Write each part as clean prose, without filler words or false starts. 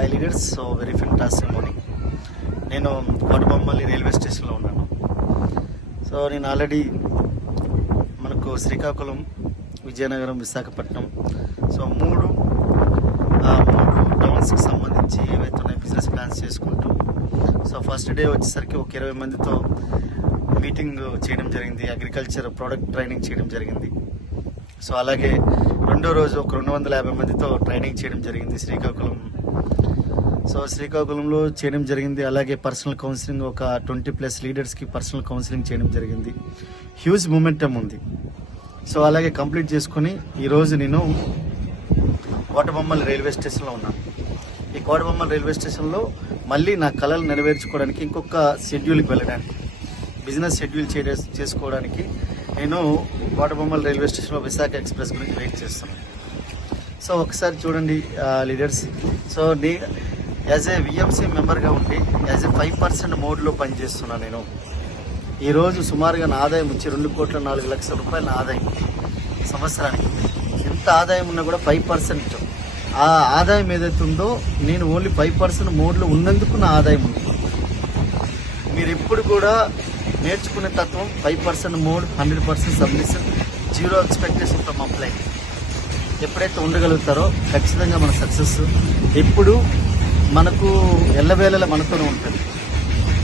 Hi leaders. So very fantastic morning. నేను కోటబొమ్మల్లి railway స్టేషన్లో ఉన్నాను. సో నేను ఆల్రెడీ మనకు శ్రీకాకుళం, విజయనగరం, విశాఖపట్నం, సో మూడు టౌన్స్కి సంబంధించి ఏవైతే ఉన్నాయో బిజినెస్ ప్లాన్స్ చేసుకుంటూ, సో ఫస్ట్ డే వచ్చేసరికి ఒక 20 మందితో మీటింగ్ చేయడం జరిగింది. అగ్రికల్చర్ ప్రోడక్ట్ ట్రైనింగ్ చేయడం జరిగింది. సో అలాగే రెండో రోజు ఒక 250 మందితో ట్రైనింగ్ చేయడం జరిగింది శ్రీకాకుళం. సో శ్రీకాకుళంలో చేయడం జరిగింది. అలాగే పర్సనల్ కౌన్సిలింగ్ ఒక 20+ లీడర్స్కి పర్సనల్ కౌన్సిలింగ్ చేయడం జరిగింది. హ్యూజ్ మూమెంటం ఉంది. సో అలాగే కంప్లీట్ చేసుకుని ఈరోజు నేను కోటబొమ్మల్లి రైల్వే స్టేషన్లో ఉన్నాను. ఈ కోటబొమ్మల్లి రైల్వే స్టేషన్లో మళ్ళీ నా కళలు నెరవేర్చుకోవడానికి, ఇంకొక షెడ్యూల్కి వెళ్ళడానికి, బిజినెస్ షెడ్యూల్ చేసుకోవడానికి నేను కోటబొమ్మల్లి రైల్వే స్టేషన్లో విశాఖ ఎక్స్ప్రెస్ గురించి వెయిట్ చేస్తున్నాను. సో ఒకసారి చూడండి leaders. So as a VMC మెంబర్గా ఉండి యాజ్ ఏ 5% మోడ్లో పనిచేస్తున్నాను. నేను ఈరోజు సుమారుగా నా ఆదాయం వచ్చి 2,04,00,000 రూపాయల నా ఆదాయం సంవత్సరానికి. ఎంత ఆదాయం ఉన్నా కూడా 5%, ఆ ఆదాయం ఏదైతే ఉందో నేను ఓన్లీ 5% మోడ్లో ఉన్నందుకు నా ఆదాయం ఉంది. మీరు ఎప్పుడు కూడా నేర్చుకునే తత్వం 5% mode, 100% submission, 0 expectation from apply. ఎప్పుడైతే ఉండగలుగుతారో ఖచ్చితంగా మన సక్సెస్ ఎప్పుడు మనకు ఎల్లవేళలా మనతోనే ఉంటుంది.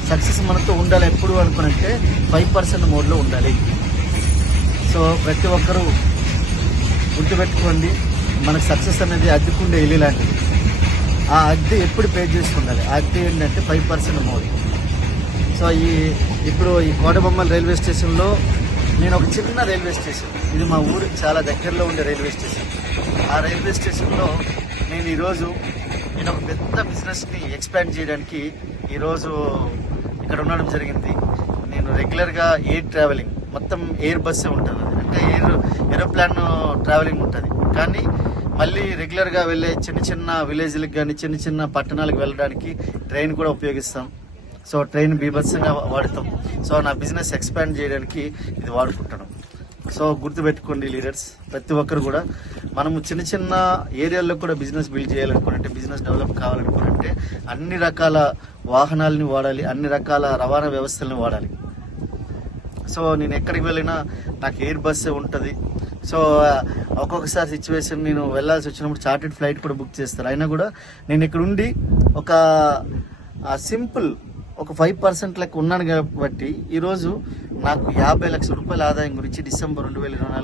సక్సెస్ మనతో ఉండాలి ఎప్పుడు అనుకునంటే 5% మోడ్లో ఉండాలి. సో ప్రతి ఒక్కరూ గుర్తుపెట్టుకోండి, మనకు సక్సెస్ అనేది అద్దెకుండే ఇల్లు లాంటిది. ఆ అద్దె ఎప్పుడు పే చేసి ఉండాలి. ఆ అద్దె ఏంటంటే 5% మోడ్. సో ఇప్పుడు ఈ కోటబొమ్మల్లి రైల్వే స్టేషన్లో నేను ఒక చిన్న రైల్వే స్టేషన్, ఇది మా ఊరికి చాలా దగ్గరలో ఉండే రైల్వే స్టేషన్. ఆ రైల్వే స్టేషన్లో నేను ఈరోజు ఒక పెద్ద బిజినెస్ని ఎక్స్పాండ్ చేయడానికి ఈరోజు ఇక్కడ ఉండడం జరిగింది. నేను రెగ్యులర్గా ఎయిర్ ట్రావెలింగ్, మొత్తం ఎయిర్ బస్సే ఉంటుంది, అంటే ఏరోప్లాన్ ట్రావెలింగ్ ఉంటుంది. కానీ మళ్ళీ రెగ్యులర్గా వెళ్ళే చిన్న విలేజ్లకు కానీ చిన్న పట్టణాలకు వెళ్ళడానికి ట్రైన్ కూడా ఉపయోగిస్తాం. సో ట్రైన్ బీభత్సంగా వాడతాం. సో నా బిజినెస్ ఎక్స్పాండ్ చేయడానికి ఇది వాడుకుంటాను. సో గుర్తుపెట్టుకోండి లీడర్స్, ప్రతి ఒక్కరు కూడా మనము చిన్న ఏరియాల్లో కూడా బిజినెస్ బిల్డ్ చేయాలనుకుంటే, బిజినెస్ డెవలప్ కావాలనుకుంటే అన్ని రకాల వాహనాలని వాడాలి, అన్ని రకాల రవాణా వ్యవస్థలను వాడాలి. సో నేను ఎక్కడికి వెళ్ళినా నాకు ఎయిర్ బస్సే ఉంటుంది. సో ఒక్కొక్కసారి సిచ్యువేషన్ నేను వెళ్ళాల్సి వచ్చినప్పుడు చార్టెడ్ ఫ్లైట్ కూడా బుక్ చేస్తారు. అయినా కూడా నేను ఇక్కడ ఉండి ఒక సింపుల్ ఒక 5% లెక్క ఉన్నాను కాబట్టి ఈరోజు నాకు 50 లక్షల రూపాయల ఆదాయం గురించి డిసెంబర్ 2024